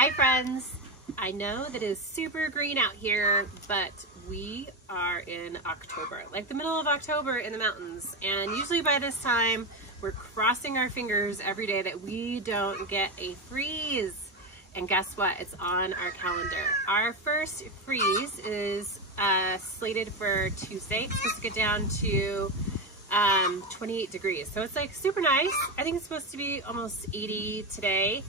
Hi friends, I know that it is super green out here, but we are in October, like the middle of October in the mountains, and usually by this time we're crossing our fingers every day that we don't get a freeze. And guess what? It's on our calendar. Our first freeze is slated for Tuesday. It's supposed to get down to 28 degrees. So it's like super nice. I think it's supposed to be almost 80 today.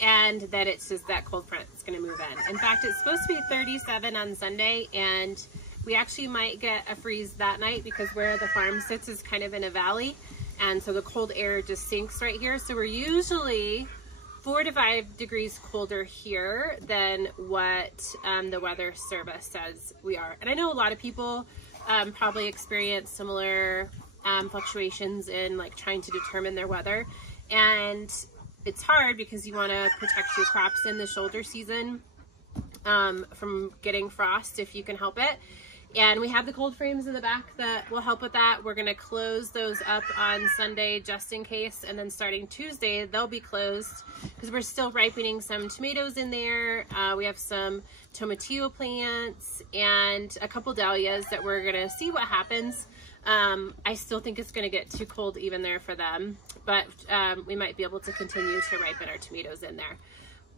And then it's just that cold front is going to move in. In fact, it's supposed to be 37 on Sunday, and we actually might get a freeze that night because where the farm sits is kind of in a valley, and so the cold air just sinks right here. So we're usually 4 to 5 degrees colder here than what the weather service says we are. And I know a lot of people probably experience similar fluctuations in like trying to determine their weather, and it's hard because you want to protect your crops in the shoulder season from getting frost if you can help it. And we have the cold frames in the back that will help with that. We're going to close those up on Sunday just in case, and then starting Tuesday they'll be closed because we're still ripening some tomatoes in there. We have some tomatillo plants and a couple dahlias that we're going to see what happens. I still think it's going to get too cold even there for them, but we might be able to continue to ripen our tomatoes in there.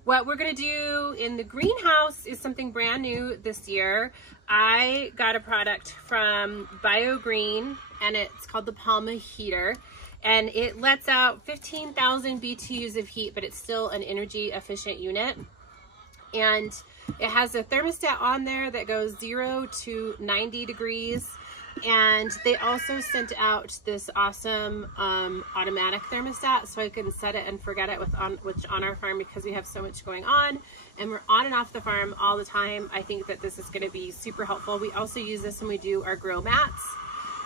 What we're going to do in the greenhouse is something brand new this year. I got a product from BioGreen, and it's called the Palma heater, and it lets out 15,000 BTUs of heat, but it's still an energy efficient unit. And it has a thermostat on there that goes 0 to 90 degrees. And they also sent out this awesome automatic thermostat, so I can set it and forget it which on our farm, because we have so much going on and we're on and off the farm all the time. I think that this is going to be super helpful. We also use this when we do our grow mats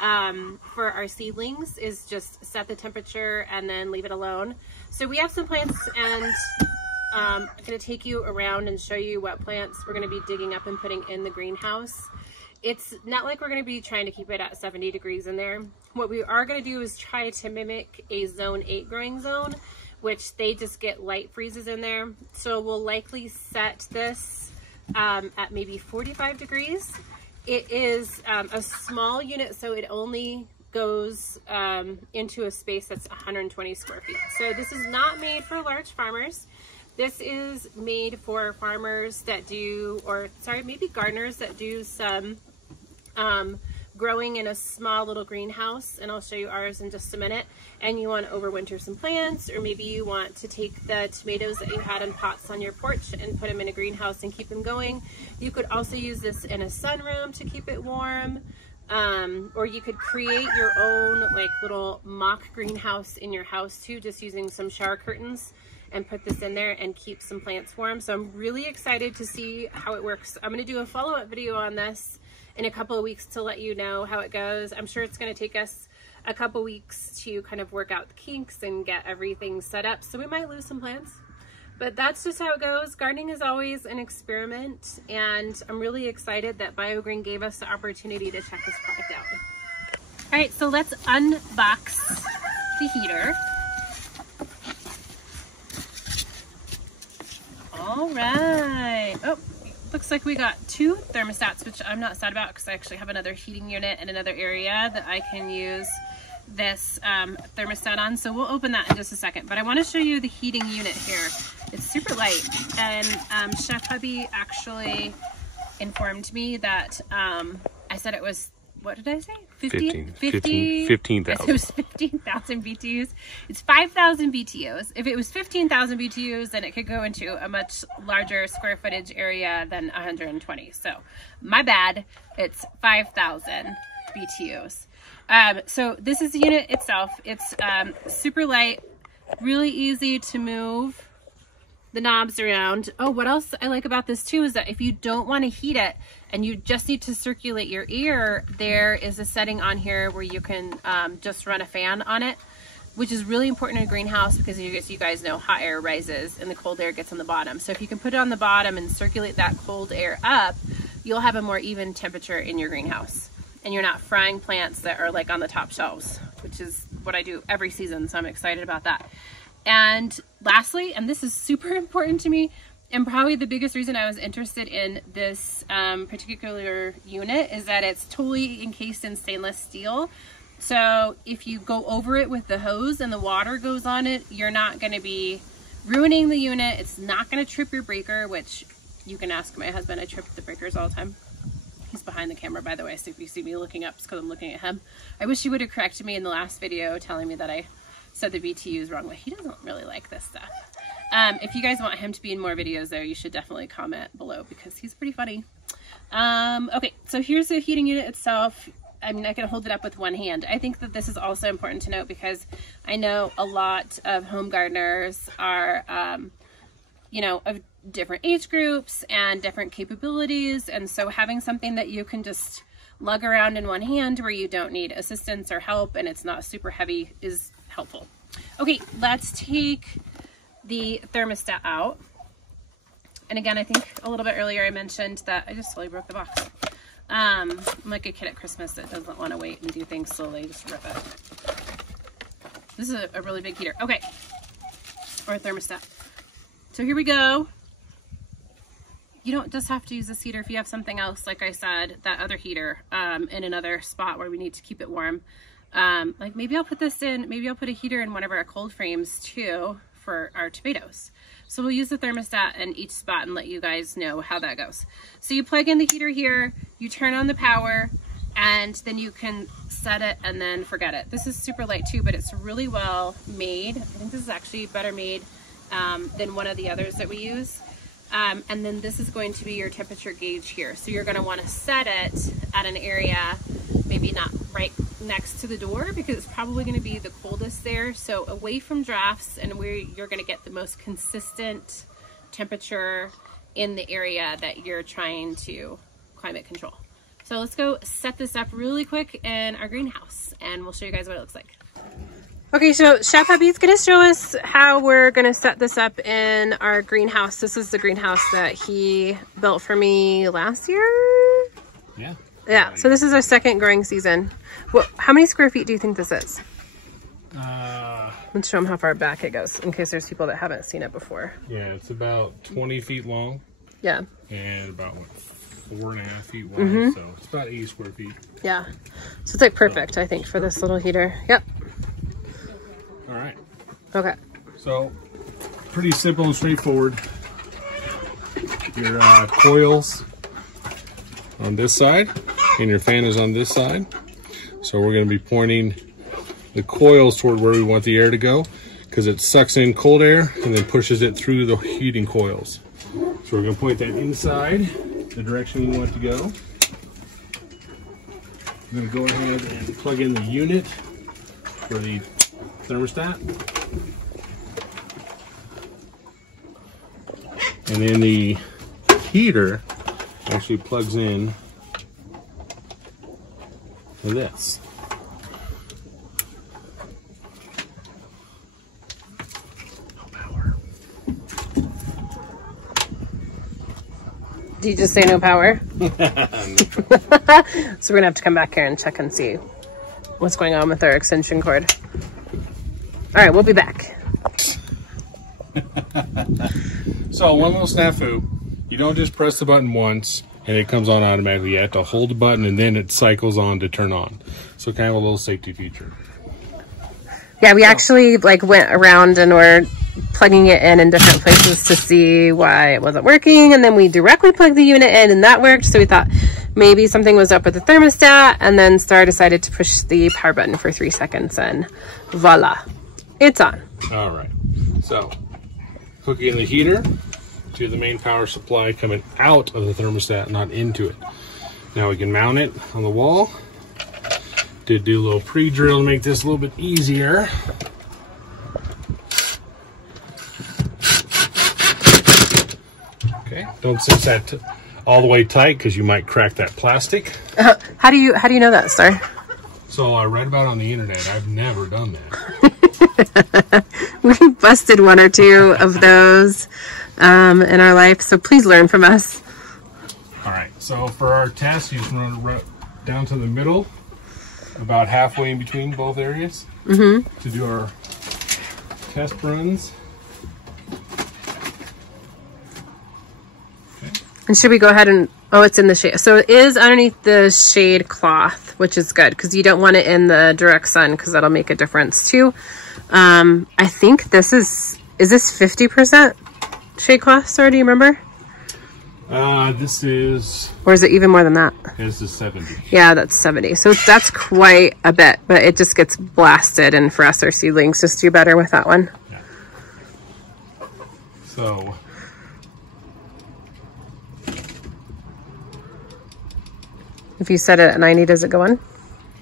for our seedlings, is just set the temperature and then leave it alone. So we have some plants, and I'm going to take you around and show you what plants we're going to be digging up and putting in the greenhouse. It's not like we're going to be trying to keep it at 70 degrees in there. What we are going to do is try to mimic a zone 8 growing zone, which they just get light freezes in there. So we'll likely set this at maybe 45 degrees. It is a small unit, so it only goes into a space that's 120 square feet. So this is not made for large farmers. This is made for farmers that do, or sorry, maybe gardeners that do some growing in a small little greenhouse, and I'll show you ours in just a minute. And you want to overwinter some plants, or maybe you want to take the tomatoes that you had in pots on your porch and put them in a greenhouse and keep them going. You could also use this in a sunroom to keep it warm, or you could create your own like little mock greenhouse in your house too, just using some shower curtains, and put this in there and keep some plants warm. So I'm really excited to see how it works. I'm going to do a follow-up video on this in a couple of weeks to let you know how it goes. I'm sure it's going to take us a couple weeks to kind of work out the kinks and get everything set up. So we might lose some plants, but that's just how it goes. Gardening is always an experiment, and I'm really excited that BioGreen gave us the opportunity to check this product out. All right, so let's unbox the heater. All right. Oh, looks like we got 2 thermostats, which I'm not sad about because I actually have another heating unit in another area that I can use this thermostat on. So we'll open that in just a second. But I want to show you the heating unit here. It's super light, and Chef Hubby actually informed me that I said it was, what did I say? 15,000. It was 15,000 BTUs. It's 5,000 BTUs. If it was 15,000 BTUs, then it could go into a much larger square footage area than 120. So my bad. It's 5,000 BTUs. So this is the unit itself. It's super light, really easy to move the knobs around. Oh, what else I like about this too is that if you don't want to heat it and you just need to circulate your air, there is a setting on here where you can just run a fan on it, which is really important in a greenhouse because as you guys know, hot air rises and the cold air gets on the bottom. So if you can put it on the bottom and circulate that cold air up, you'll have a more even temperature in your greenhouse, and you're not frying plants that are like on the top shelves, which is what I do every season. So I'm excited about that. And lastly, and this is super important to me, And probably the biggest reason I was interested in this particular unit is that it's totally encased in stainless steel. So if you go over it with the hose and the water goes on it, you're not going to be ruining the unit. It's not going to trip your breaker, which you can ask my husband. I trip the breakers all the time. He's behind the camera, by the way, so if you see me looking up, it's because I'm looking at him. I wish he would have corrected me in the last video telling me that I said the BTUs wrong, but he doesn't really like this stuff. If you guys want him to be in more videos though, you should definitely comment below because he's pretty funny. Okay, so here's the heating unit itself. I'm not going to hold it up with one hand. I think that this is also important to note because I know a lot of home gardeners are, you know, of different age groups and different capabilities. And so having something that you can just lug around in one hand where you don't need assistance or help and it's not super heavy is helpful. Okay, let's take the thermostat out. And again, I think a little bit earlier I mentioned that I just slowly broke the box. I'm like a kid at Christmas that doesn't want to wait and do things slowly, just rip it. This is a really big heater. Okay, or a thermostat. So here we go. You don't just have to use this heater if you have something else, like I said, that other heater in another spot where we need to keep it warm. Like maybe I'll put this in, maybe I'll put a heater in one of our cold frames too for our tomatoes. So we'll use the thermostat in each spot and let you guys know how that goes. So you plug in the heater here, you turn on the power, and then you can set it and then forget it. This is super light too, but it's really well made. I think this is actually better made than one of the others that we use. And then this is going to be your temperature gauge here. So you're going to want to set it at an area, maybe not right next to the door because it's probably going to be the coldest there. So away from drafts and where you're going to get the most consistent temperature in the area that you're trying to climate control. So let's go set this up really quick in our greenhouse and we'll show you guys what it looks like. Okay, so Chef Hubby's gonna show us how we're gonna set this up in our greenhouse. This is the greenhouse that he built for me last year. Yeah. Yeah, so this is our second growing season. Well, how many square feet do you think this is? Let's show them how far back it goes in case there's people that haven't seen it before. Yeah, it's about 20 feet long. Yeah. And about, what, 4.5 feet wide, so it's about 80 square feet. Yeah, so it's like perfect, I think, for this little heater. Yep. All right. Okay. So, pretty simple and straightforward. Your coils on this side, and your fan is on this side. So we're going to be pointing the coils toward where we want the air to go, because it sucks in cold air and then pushes it through the heating coils. So we're going to point that inside, the direction we want it to go. I'm going to go ahead and plug in the unit for the thermostat. And then the heater actually plugs in to this. No power. Did you just say no power? No power. So we're gonna have to come back here and check and see what's going on with our extension cord. All right, we'll be back. So one little snafu, you don't just press the button once and it comes on automatically. You have to hold the button and then it cycles on to turn on. So kind of a little safety feature. Yeah, we actually like went around and were plugging it in different places to see why it wasn't working, and then we directly plugged the unit in and that worked. So we thought maybe something was up with the thermostat, and then Star decided to push the power button for 3 seconds and voila, it's on. All right, so hooking the heater to the main power supply coming out of the thermostat, not into it. Now we can mount it on the wall. Did do a little pre-drill to make this a little bit easier. Okay, don't cinch that all the way tight because you might crack that plastic. How do you know that, Star? So I read about it on the internet. I've never done that. We busted 1 or 2 of those in our life, so please learn from us. All right, so for our test, you just run it down to the middle, about halfway in between both areas, to do our test runs. And should we go ahead and, oh, it's in the shade. So it is underneath the shade cloth, which is good because you don't want it in the direct sun because that'll make a difference too. I think this is this 50% shade cloth, Sarah, do you remember? This is... Or is it even more than that? This is 70. Yeah, that's 70. So that's quite a bit, but it just gets blasted, and for us, our seedlings just do better with that one. Yeah. So... If you set it at 90, does it go on?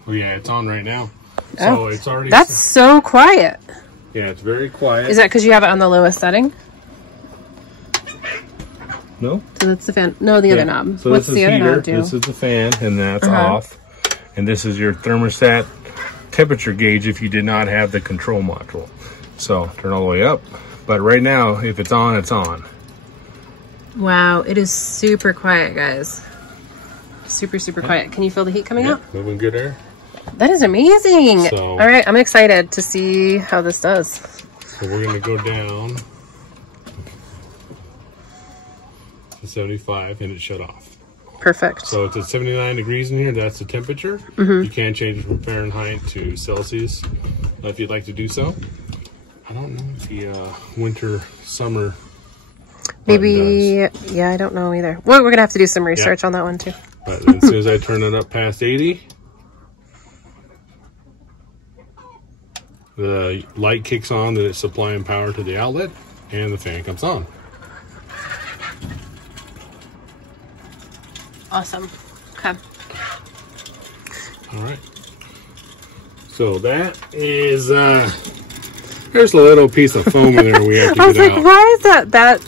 Oh yeah, it's on right now. Oh, so it's already... That's so quiet. Yeah, it's very quiet. Is that because you have it on the lowest setting? No. So that's the fan. No, the other knob. So What's this is the other heater, knob do? this is the fan, and that's off. And this is your thermostat temperature gauge if you did not have the control module. So turn all the way up. But right now, if it's on, it's on. Wow, it is super quiet, guys. Super, super quiet. Can you feel the heat coming out? Moving good air. That is amazing. So, all right, I'm excited to see how this does. So we're going to go down to 75 and it shut off. Perfect. So it's at 79 degrees in here. That's the temperature. You can change it from Fahrenheit to Celsius if you'd like to do so. I don't know if the winter, summer. Maybe, yeah, I don't know either. Well, we're going to have to do some research on that one too. But as soon as I turn it up past 80, the light kicks on that it's supplying power to the outlet and the fan comes on. Awesome. Okay. All right. So that is, there's a little piece of foam in there we have to get out. I was like, why is that?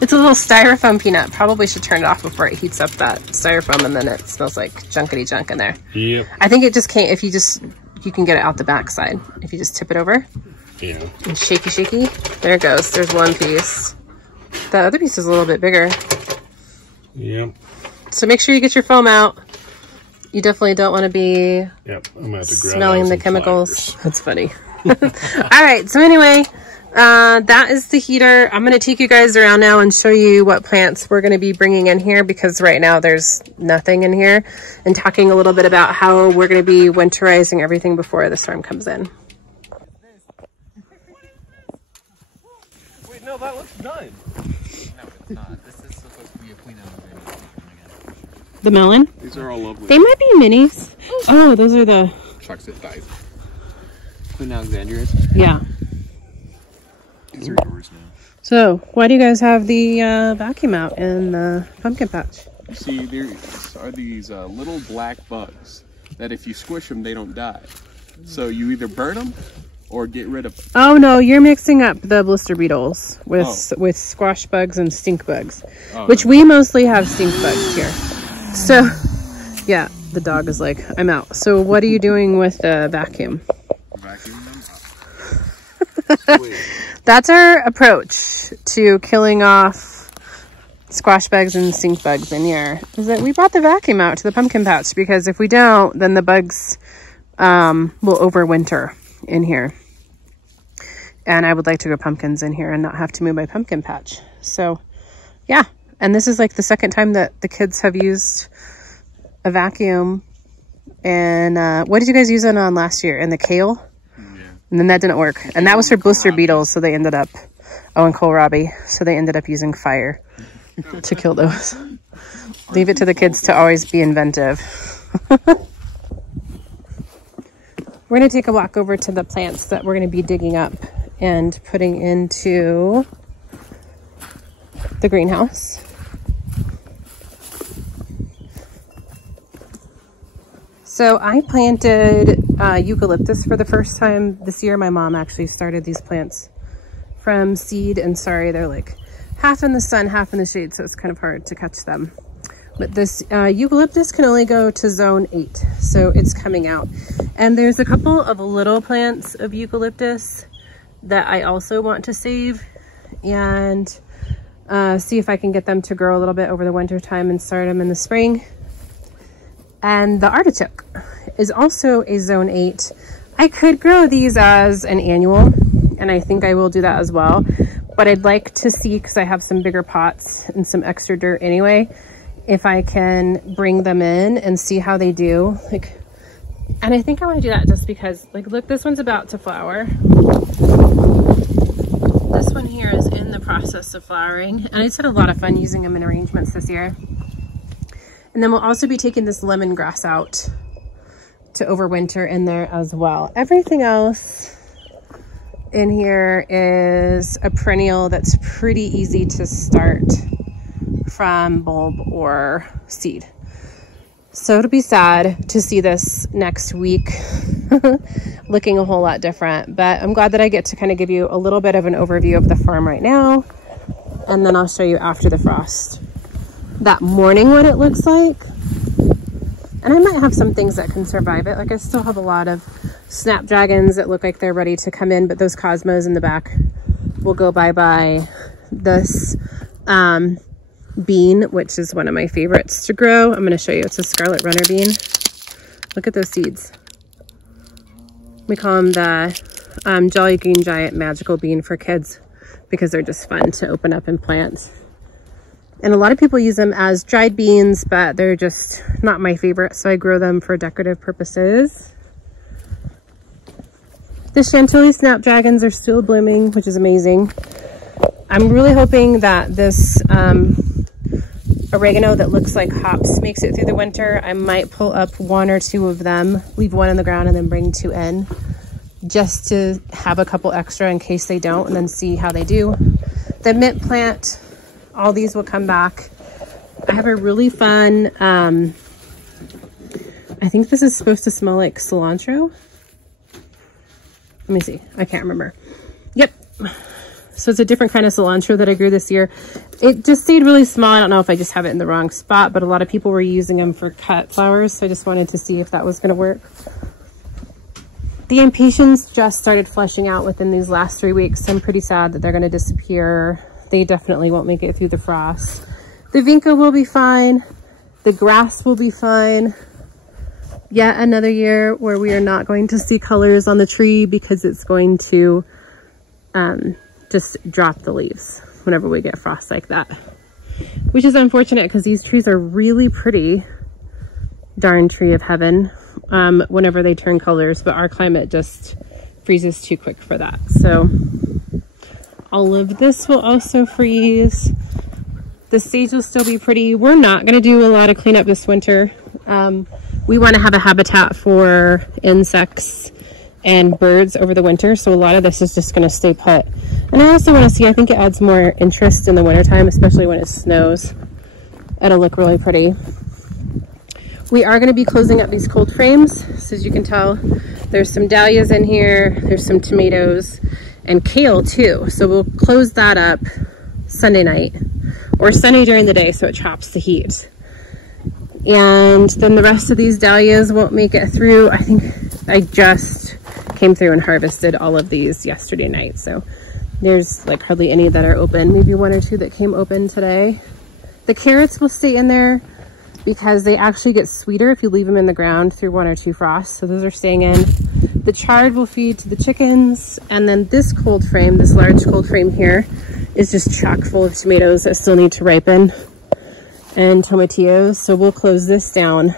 It's a little styrofoam peanut. Probably should turn it off before it heats up that styrofoam, and then it smells like junkety junk in there. Yep. I think it just can't, if you just, you can get it out the back side. If you just tip it over. Yeah. And shaky, shaky. There it goes. There's one piece. The other piece is a little bit bigger. Yep. So make sure you get your foam out. You definitely don't want to be I'm gonna have to grab smelling the chemicals. That's funny. All right. So anyway, that is the heater. I'm going to take you guys around now and show you what plants we're going to be bringing in here, because right now there's nothing in here, and talking a little bit about how we're going to be winterizing everything before the storm comes in. Wait, no, that looks done. No, it's not. This is supposed to be a Queen Alexandria. The melon? These are all lovely. They might be minis. Oh, those are the... Chucks it died. Queen Alexandrias? Yeah. These are yours now. So, why do you guys have the vacuum out in the pumpkin patch? You see, there are these little black bugs that if you squish them, they don't die. So you either burn them or get rid of them. Oh no, you're mixing up the blister beetles with squash bugs and stink bugs, which we mostly have stink bugs here. So, yeah, the dog is like, I'm out. So what are you doing with the vacuum? Vacuum them up. That's our approach to killing off squash bugs and stink bugs in here, is that we brought the vacuum out to the pumpkin patch, because if we don't, then the bugs will overwinter in here. And I would like to grow pumpkins in here and not have to move my pumpkin patch. So yeah, and this is like the second time that the kids have used a vacuum. And what did you guys use it on last year? In the kale? And then that didn't work. And that was for blister beetles, so they ended up, oh, and kohlrabi, so they ended up using fire to kill those. Leave it to the kids to always be inventive. We're going to take a walk over to the plants that we're going to be digging up and putting into the greenhouse. So I planted eucalyptus for the first time this year. My mom actually started these plants from seed, and sorry, they're like half in the sun, half in the shade, so it's kind of hard to catch them. But this eucalyptus can only go to zone 8, so it's coming out. And there's a couple of little plants of eucalyptus that I also want to save and see if I can get them to grow a little bit over the winter time and start them in the spring. And the artichoke is also a zone 8. I could grow these as an annual, and I think I will do that as well. But I'd like to see, because I have some bigger pots and some extra dirt anyway, if I can bring them in and see how they do. Like, and I think I want to do that just because, like, look, this one's about to flower. This one here is in the process of flowering, and I just had a lot of fun using them in arrangements this year. And then we'll also be taking this lemongrass out to overwinter in there as well. Everything else in here is a perennial that's pretty easy to start from bulb or seed. So it'll be sad to see this next week looking a whole lot different, but I'm glad that I get to kind of give you a little bit of an overview of the farm right now, and then I'll show you after the frost that morning what it looks like. And I might have some things that can survive it. Like, I still have a lot of Snapdragons that look like they're ready to come in, but those Cosmos in the back will go bye-bye. This bean, which is one of my favorites to grow. I'm going to show you. It's a Scarlet runner bean. Look at those seeds. We call them the Jolly Green Giant magical bean for kids because they're just fun to open up and plant. And a lot of people use them as dried beans, but they're just not my favorite, so I grow them for decorative purposes. The Chantilly Snapdragons are still blooming, which is amazing. I'm really hoping that this oregano that looks like hops makes it through the winter. I might pull up 1 or 2 of them, leave 1 in the ground, and then bring 2 in, just to have a couple extra in case they don't, and then see how they do. The mint plant, all these will come back. I have a really fun, I think this is supposed to smell like cilantro. Let me see, I can't remember. Yep. So it's a different kind of cilantro that I grew this year. It just stayed really small. I don't know if I just have it in the wrong spot, but a lot of people were using them for cut flowers. So I just wanted to see if that was gonna work. The Impatiens just started fleshing out within these last 3 weeks. I'm pretty sad that they're gonna disappear. They definitely won't make it through the frost. The vinca will be fine. The grass will be fine. Yet another year where we are not going to see colors on the tree because it's going to just drop the leaves whenever we get frost like that, which is unfortunate because these trees are really pretty. Darn tree of heaven whenever they turn colors, but our climate just freezes too quick for that. So all of this will also freeze. The sage will still be pretty. We're not going to do a lot of cleanup this winter. We want to have a habitat for insects and birds over the winter, so a lot of this is just going to stay put. And I also want to see, I think it adds more interest in the wintertime, especially when it snows. It'll look really pretty. We are going to be closing up these cold frames, so as you can tell, there's some dahlias in here, there's some tomatoes, and kale too. So we'll close that up Sunday night, or Sunday during the day, so it chops the heat. And then the rest of these dahlias won't make it through. I think I just came through and harvested all of these yesterday night, so there's like hardly any that are open, maybe 1 or 2 that came open today. The carrots will stay in there because they actually get sweeter if you leave them in the ground through 1 or 2 frosts, so those are staying in. The chard will feed to the chickens, and then this cold frame, this large cold frame here, is just chock full of tomatoes that still need to ripen, and tomatillos. So we'll close this down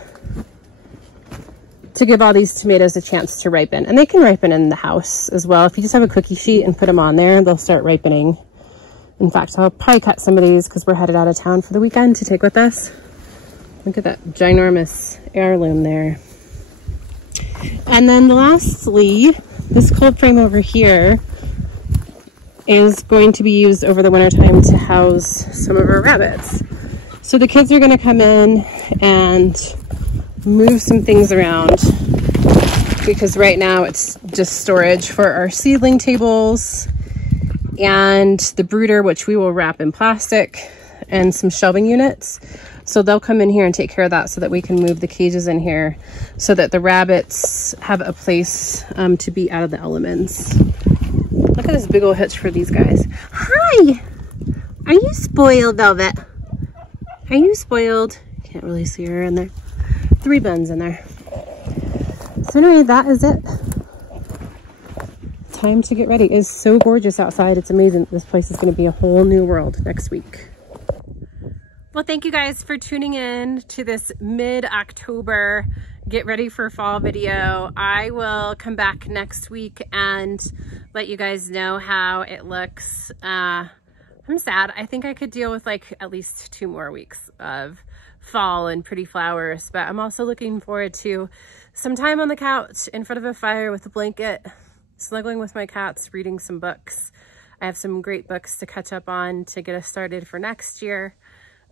to give all these tomatoes a chance to ripen. And they can ripen in the house as well. If you just have a cookie sheet and put them on there, they'll start ripening. In fact, I'll probably cut some of these because we're headed out of town for the weekend to take with us. Look at that ginormous heirloom there. And then lastly, this cold frame over here is going to be used over the wintertime to house some of our rabbits. So the kids are going to come in and move some things around because right now it's just storage for our seedling tables and the brooder, which we will wrap in plastic, and some shelving units. So they'll come in here and take care of that so that we can move the cages in here so that the rabbits have a place to be out of the elements. Look at this big old hitch for these guys. Hi! Are you spoiled, Velvet? Are you spoiled? Can't really see her in there. 3 buns in there. So anyway, that is it. time to get ready. It is so gorgeous outside. It's amazing. This place is going to be a whole new world next week. Well, thank you guys for tuning in to this mid-October get ready for fall video. I will come back next week and let you guys know how it looks. I'm sad. I think I could deal with like at least 2 more weeks of fall and pretty flowers, but I'm also looking forward to some time on the couch in front of a fire with a blanket, snuggling with my cats, reading some books. I have some great books to catch up on to get us started for next year.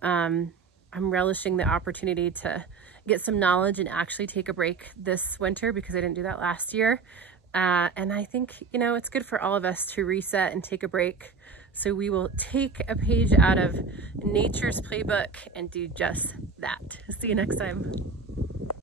I'm relishing the opportunity to get some knowledge and actually take a break this winter because I didn't do that last year. And I think, you know, it's good for all of us to reset and take a break. So we will take a page out of nature's playbook and do just that. See you next time.